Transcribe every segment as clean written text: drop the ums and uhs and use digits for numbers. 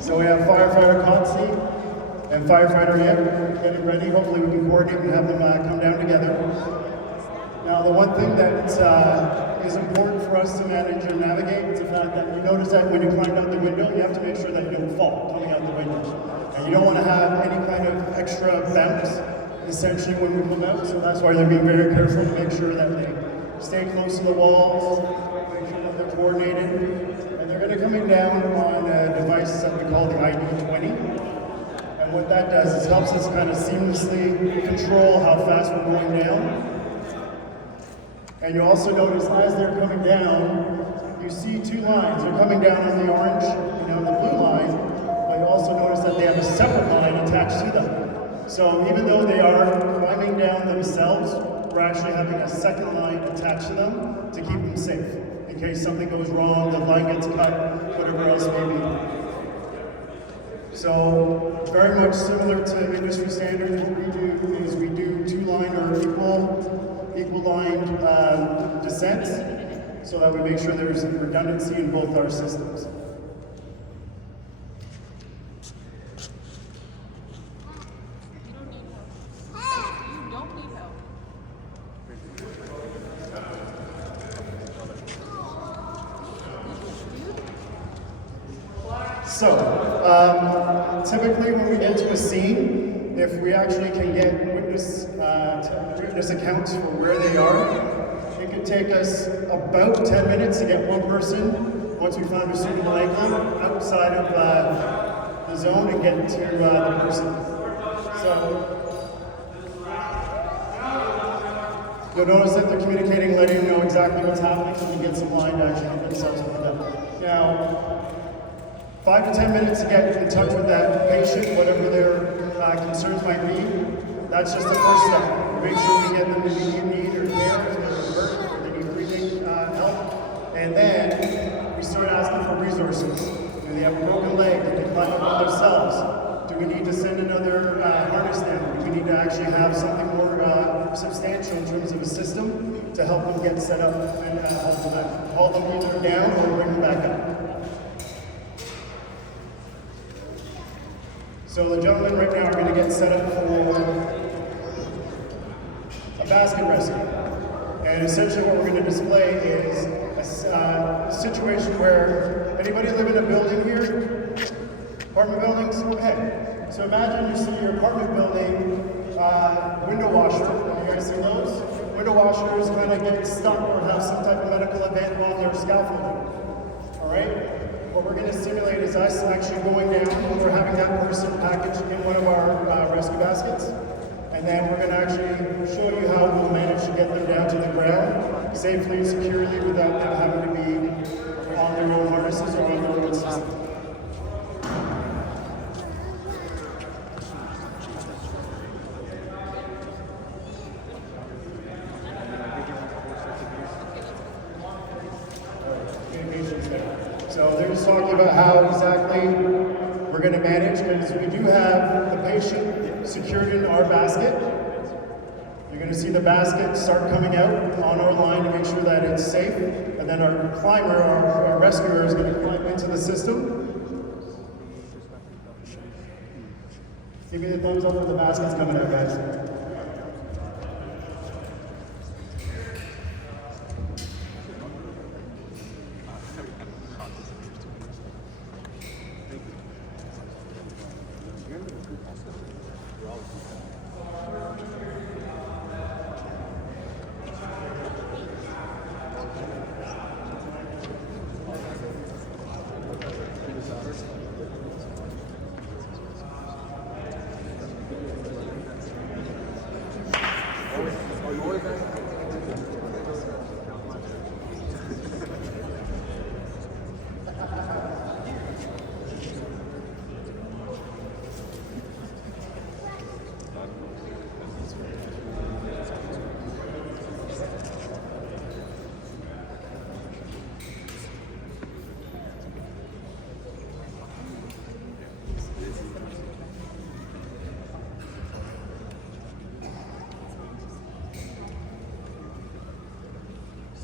So we have firefighter Consi and firefighter Ed getting ready. Hopefully we can coordinate and have them come down together. Now the one thing that is important for us to manage and navigate is the fact that you notice that when you climb out the window, you have to make sure that you don't fall coming out the window. And you don't want to have any kind of extra bounce, essentially, when we come out. So that's why they're being very careful to make sure that they stay close to the walls, make sure that they're coordinated. And they're going to come in down on a device that we call the ID-20. And what that does is helps us kind of seamlessly control how fast we're going down. And you also notice as they're coming down, you see two lines. They're coming down on the orange, the blue line, but you also notice that they have a separate line attached to them. So even though they are climbing down themselves, we're actually having a second line attached to them to keep them safe. In case something goes wrong, the line gets cut, whatever else may be. So very much similar to industry standards, what we do is we do two-line or equal line descents so that we make sure there's redundancy in both our systems. So, typically when we get to a scene, if we actually can get witness accounts for where they are, it could take us about 10 minutes to get one person, once we found a suitable angle, outside of the zone and get to the person. So, you'll notice that they're communicating, letting them know exactly what's happening so we get some line to actually get themselves with them. Now, 5 to 10 minutes to get in touch with that patient, whatever their concerns might be. That's just the first step. Make sure we get them immediate need or care if they're hurt, or they need breathing help. And then we start asking for resources. Do they have a broken leg? Can they climb up on themselves? Do we need to send another harness down? Do we need to actually have something more substantial in terms of a system to help them get set up and haul them either down or bring them back up? So the gentlemen right now are going to get set up for a basket rescue. And essentially what we're going to display is a situation where anybody live in a building here? Apartment buildings? Okay. So imagine you see your apartment building window washer. You guys see those? Window washers kind of get stuck or have some type of medical event while they're scaffolding. All right? What we're going to simulate is us actually going down, we're having that person packaged in one of our rescue baskets, and then we're going to actually show you how we'll manage to get them down to the ground safely and securely without them having to be on their own harnesses or on their own system. So they're just talking about how exactly we're going to manage, because we do have the patient secured in our basket. You're going to see the basket start coming out on our line to make sure that it's safe, and then our climber, our rescuer, is going to climb into the system. Give me the thumbs up when the basket's coming out, guys.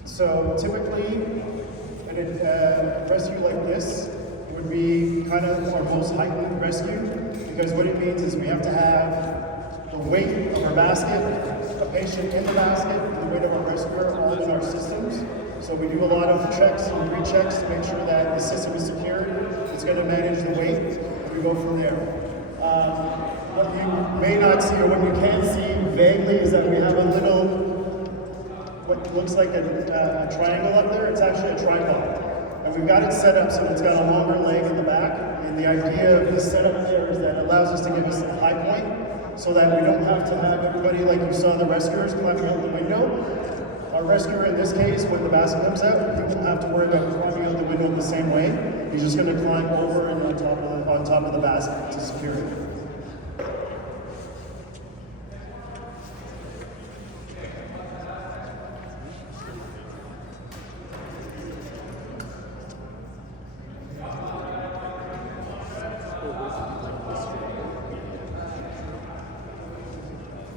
So typically, a rescue like this would be kind of our most heightened rescue, because what it means is we have to have the weight of our basket, a patient in the basket, and the weight of our rescuer all in our systems. So we do a lot of checks and rechecks to make sure that the system is secured. It's going to manage the weight, and we go from there. What you may not see, or what you can see vaguely, is that we have a little, what looks like a triangle up there. It's actually a tripod. And we've got it set up so it's got a longer leg in the back. And the idea of the setup there is that it allows us to give us a high point so that we don't have to have everybody, like you saw the rescuers, climbing out the window. Our rescuer in this case, when the basket comes out, he won't have to worry about climbing out the window the same way. He's just going to climb over and on top of the basket to secure it.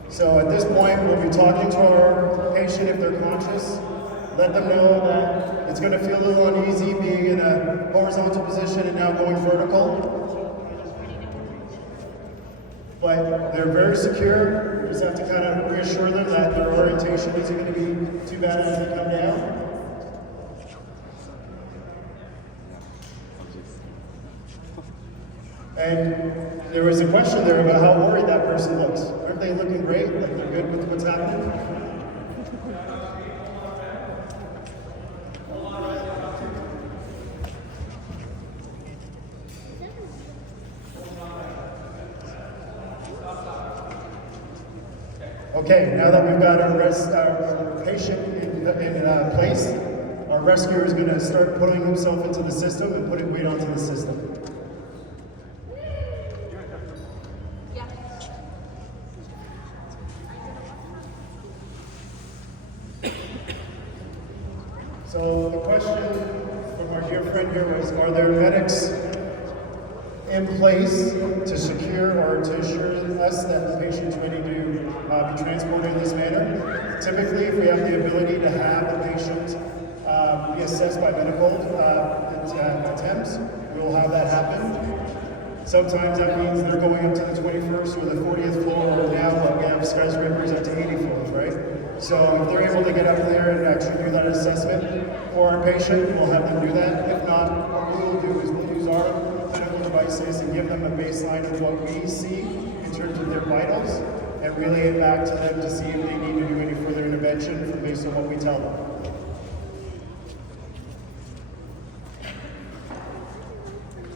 So at this point, we'll be talking to our patient if they're conscious, let them know that it's going to feel a little uneasy being in a horizontal position and now going vertical. But they're very secure. We just have to kind of reassure them that their orientation isn't going to be too bad as they come down. And there was a question there about how worried that person looks. Aren't they looking great? Like they're good with what's happening? Okay, now that we've got our patient in place, our rescuer is going to start putting himself into the system and putting weight onto the system. So the question from our dear friend here was, are there medics in place to secure or to assure us that the patient's ready to be transported in this manner? Typically, if we have the ability to have the patient be assessed by medical attempts, we will have that happen. Sometimes that means they're going up to the 21st or the 40th floor, or now we have skyscrapers up to 80 floors, right? So if they're able to get up there and actually do that assessment for our patient, we'll have them do that. If not, what we will do is we'll use our medical devices and give them a baseline of what we see in terms of their vitals and relay it back to them to see if they need to do any further intervention based on what we tell them.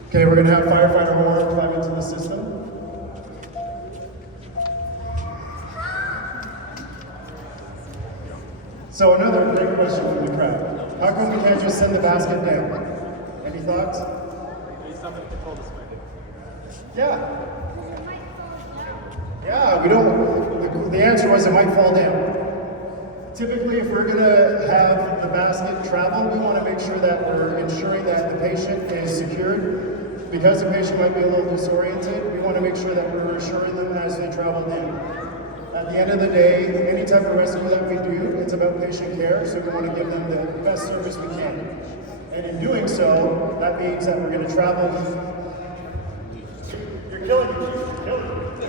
Okay, we're going to have firefighter Warren climb into the system. So another great question from the crowd. How come we can't just send the basket down? Any thoughts? Yeah. Yeah, we don't, the answer was it might fall down. Typically, if we're gonna have the basket travel, we wanna make sure that we're ensuring that the patient is secured. Because the patient might be a little disoriented, we wanna make sure that we're reassuring them as they travel down. At the end of the day, any type of rescue that we do, it's about patient care, so we want to give them the best service we can. And in doing so, that means that we're going to travel. You're killing me. You're killing me.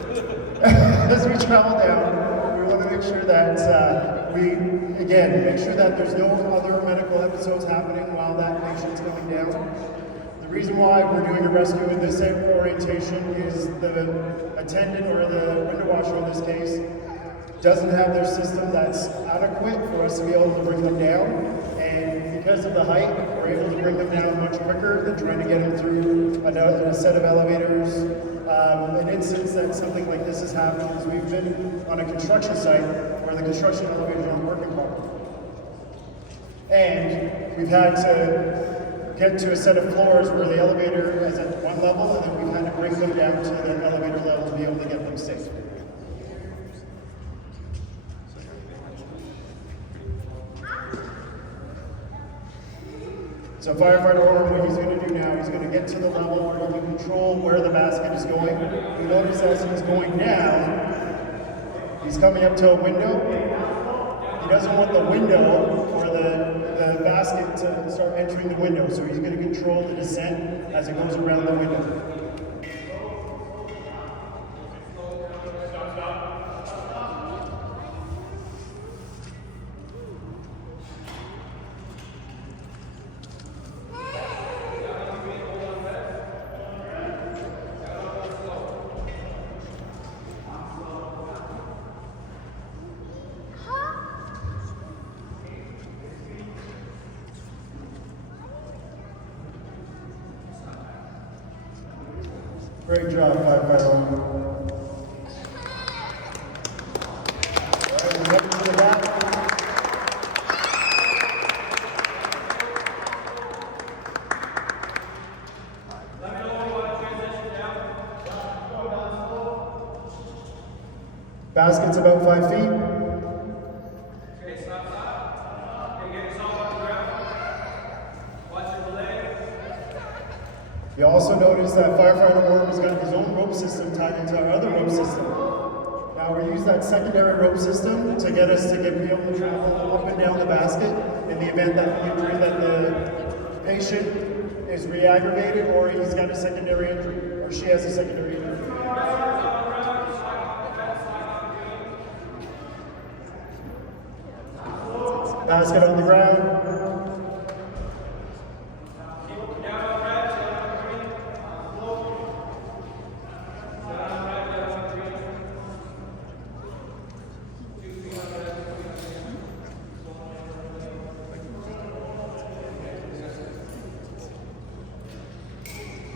As we travel down, we want to make sure that we, again, make sure that there's no other medical episodes happening while that patient's going down. The reason why we're doing a rescue in this orientation is the attendant, or the window washer in this case, doesn't have their system that's adequate for us to be able to bring them down. And because of the height, we're able to bring them down much quicker than trying to get them through a set of elevators. An instance that something like this has happened is we've been on a construction site where the construction elevators aren't working properly. And we've had to get to a set of floors where the elevator is at one level, and then we kind of bring them down to the elevator level to be able to get them safe. So firefighter Orr, what he's going to do now, he's going to get to the level where he can control where the basket is going. You notice as he's going down, he's coming up to a window. He doesn't want the window or the the basket to start entering the window. So he's going to control the descent as it goes around the window. Great job, firefighter. Basket's about 5 feet. Okay, stop. Okay, get yourself off the ground. Watch your leg. You also notice that firefighter Orm has got his own rope system tied into our other rope system. Now we use that secondary rope system to get us to be able to travel up and down the basket in the event that the patient is re-aggravated or he's got a secondary injury, or she has a secondary injury. Basket on the ground.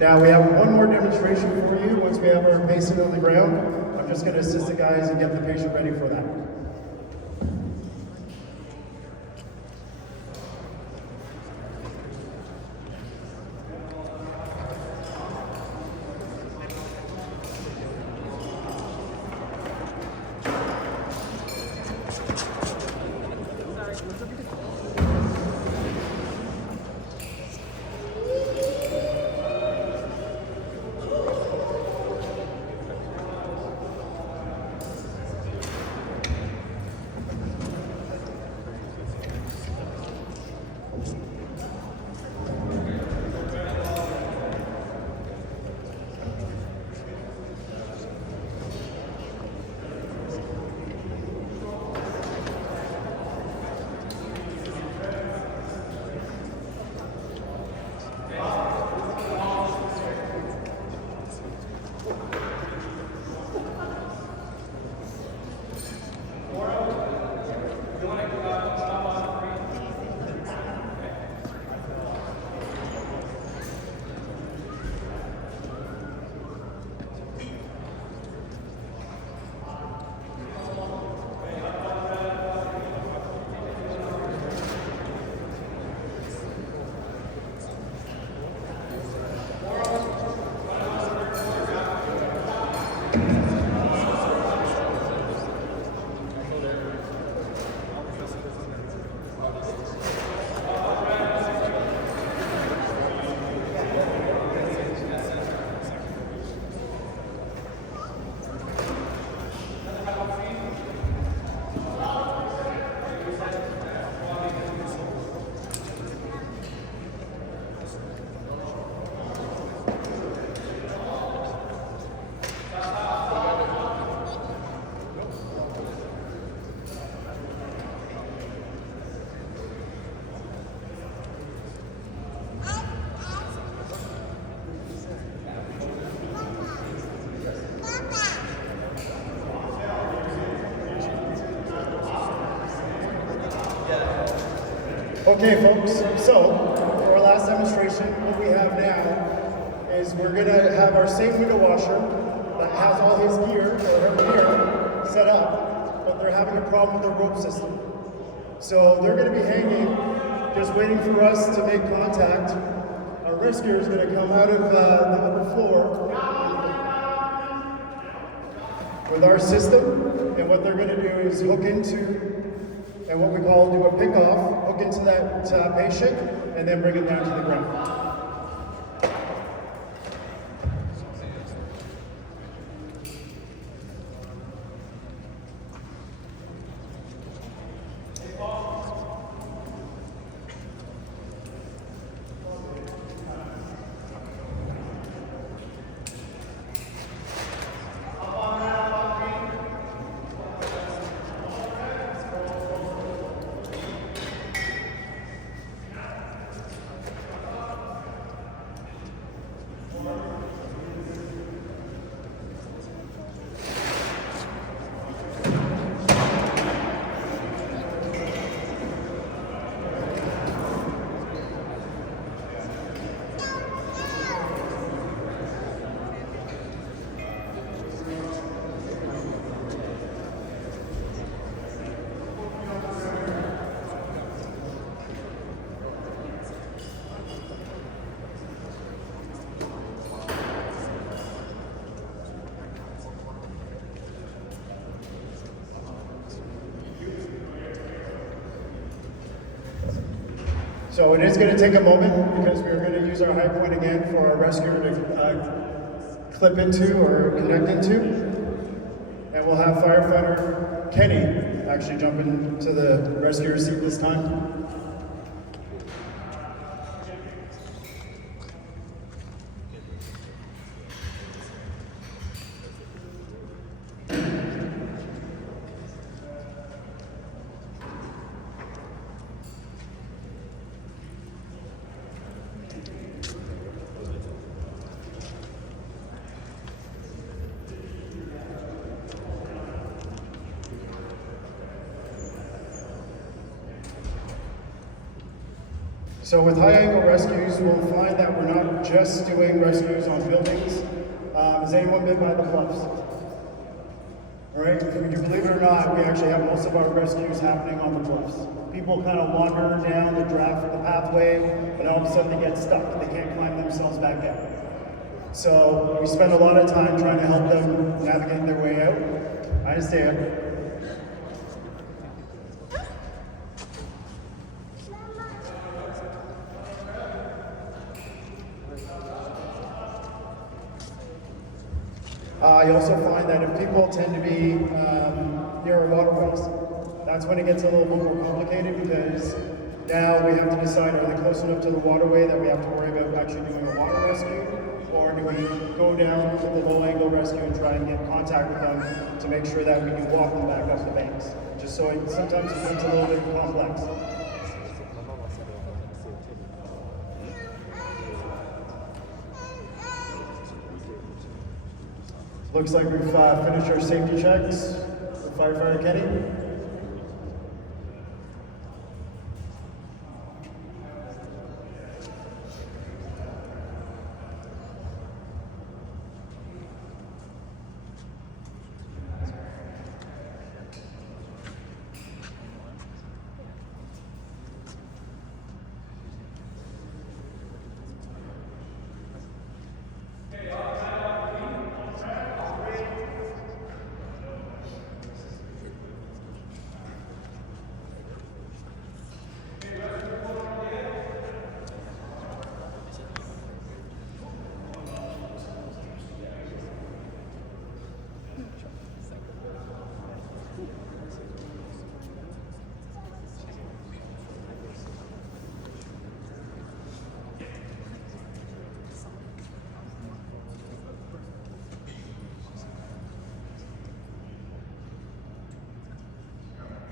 Now we have one more demonstration for you. Once we have our patient on the ground, I'm just going to assist the guys and get the patient ready for that. Okay, folks, so for our last demonstration, what we have now is we're going to have our same window washer that has all his gear, or her gear, set up, but they're having a problem with their rope system. So they're going to be hanging, just waiting for us to make contact. Our rescuer is going to come out of the upper floor with our system, and what they're going to do is hook into, and what we call do a pick off, hook into that patient, and then bring it down to the ground. So it is going to take a moment because we're going to use our high point again for our rescuer to clip into or connect into. And we'll have firefighter Kenny actually jump into the rescuer seat this time. So with high angle rescues, we'll find that we're not just doing rescues on buildings. Has anyone been by the bluffs? All right, would you believe it or not, we actually have most of our rescues happening on the bluffs. People kind of wander down the pathway, but all of a sudden they get stuck. They can't climb themselves back out. So we spend a lot of time trying to help them navigate their way out. I understand. You also find that if people tend to be near waterways, that's when it gets a little bit more complicated because now we have to decide, are they close enough to the waterway that we have to worry about actually doing a water rescue, or do we go down to the low angle rescue and try and get contact with them to make sure that we can walk them back up the banks? Just so sometimes it becomes a little bit complex. Looks like we've finished our safety checks with firefighter Kenny.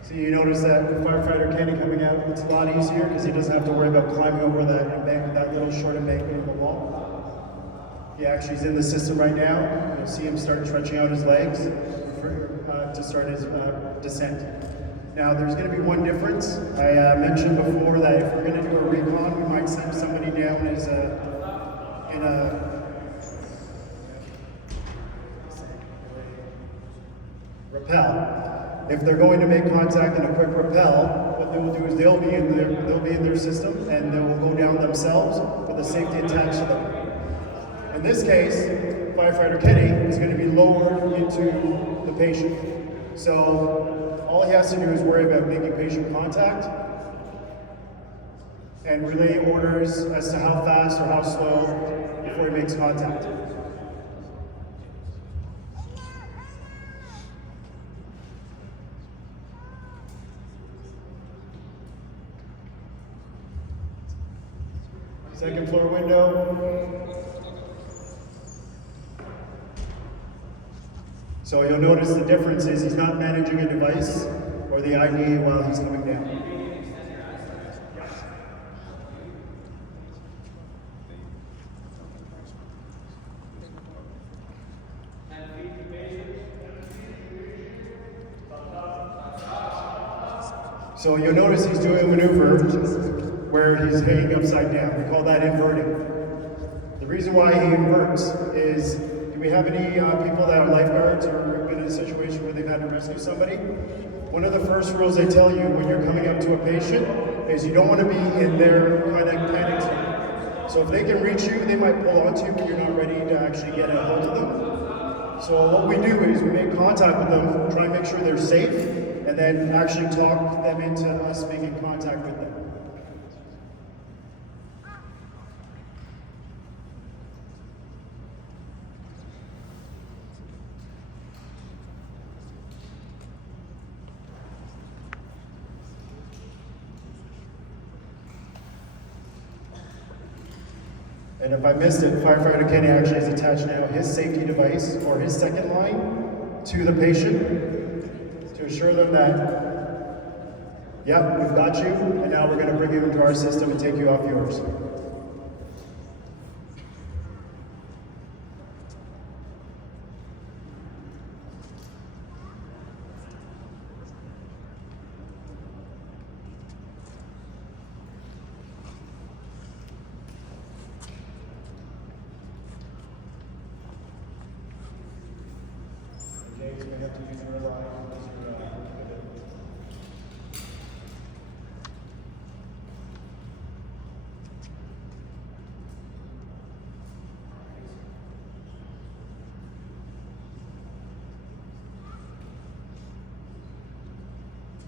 So you notice that with firefighter Kenny coming out, it's a lot easier because he doesn't have to worry about climbing over that little short embankment in the wall. He actually is in the system right now. You'll see him start stretching out his legs to start his descent. Now there's going to be one difference. I mentioned before that if we're going to do a recon, we might send somebody down as in a rappel. If they're going to make contact in a quick rappel, what they will do is they'll be in their system and they will go down themselves with the safety attached to them. In this case, firefighter Kenny is going to be lowered into the patient. So all he has to do is worry about making patient contact and relay orders as to how fast or how slow before he makes contact. Second floor window. So you'll notice the difference is he's not managing a device or the ID while he's coming down. So you'll notice he's doing a maneuver where he's hanging upside down. We call that inverting. The reason why he inverts is, do we have any people that are lifeguards or been in a situation where they've had to rescue somebody? One of the first rules they tell you when you're coming up to a patient is you don't want to be in their kind of panic zone. So if they can reach you, they might pull onto you when you're not ready to actually get a hold of them. So what we do is we make contact with them, try and make sure they're safe, and then actually talk them into us making contact with them. And if I missed it, firefighter Kenny actually has attached now his safety device for his second line to the patient to assure them that, yep, we've got you, and now we're going to bring you into our system and take you off yours. James may have to use your line as your pivot.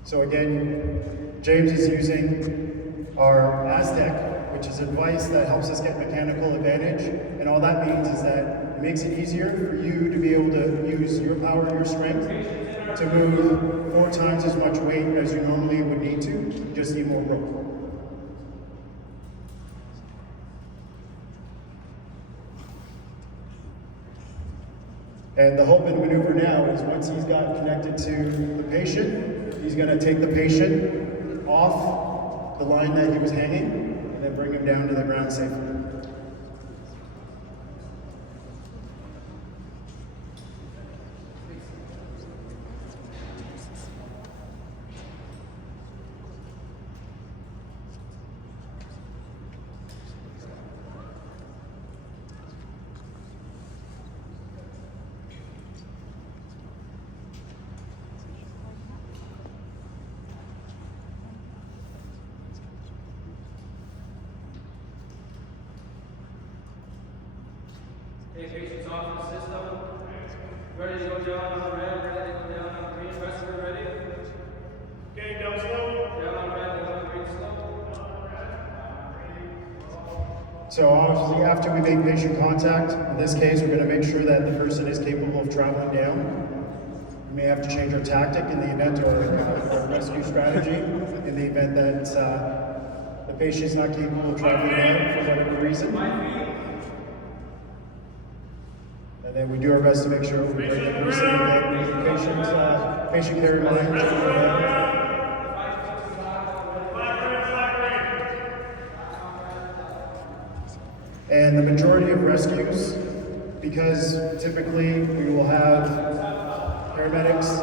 So again, James is using our Aztec, which is a device that helps us get mechanical advantage. And all that means is that it makes it easier for you to be able to use your power and your strength to move 4 times as much weight as you normally would need to. You just need more rope. And the hope and maneuver now is once he's got connected to the patient, he's going to take the patient off the line that he was hanging and then bring him down to the ground safely. Okay, patients off the system. Ready to go down on the red, ready to go down on the green. Rest of them ready? Okay, down slow. Down on red, down on green, slow. So obviously after we make patient contact, in this case, we're going to make sure that the person is capable of traveling down. We may have to change our tactic in the event or rescue strategy in the event that the patient is not capable of traveling down for whatever reason. And then we do our best to make sure we bring the person and get patient care in mind. And the majority of rescues, because typically we will have paramedics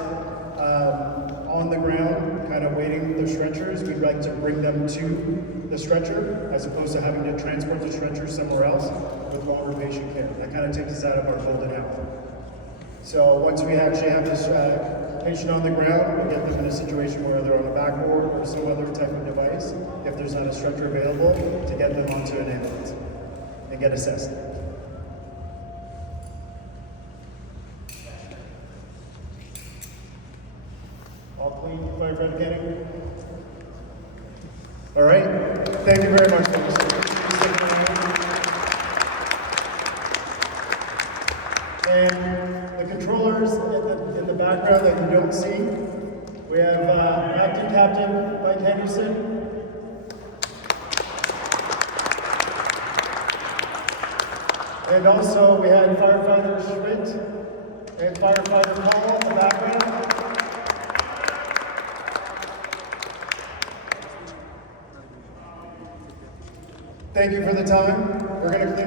on the ground kind of waiting the stretchers, we'd like to bring them to the stretcher as opposed to having to transport the stretcher somewhere else with longer patient care. That kind of takes us out of our golden hour. So once we actually have this patient on the ground, we get them in a situation where they're on a backboard or some other type of device, if there's not a stretcher available, to get them onto an ambulance and get assessed. All clean, firefighter Kenny? All right, thank you very much, folks. And the controllers in the background that you don't see, we have Acting Captain Mike Henderson. And also we had firefighter Schmidt and firefighter Paul in the background. Thank you for the time. We're going to clean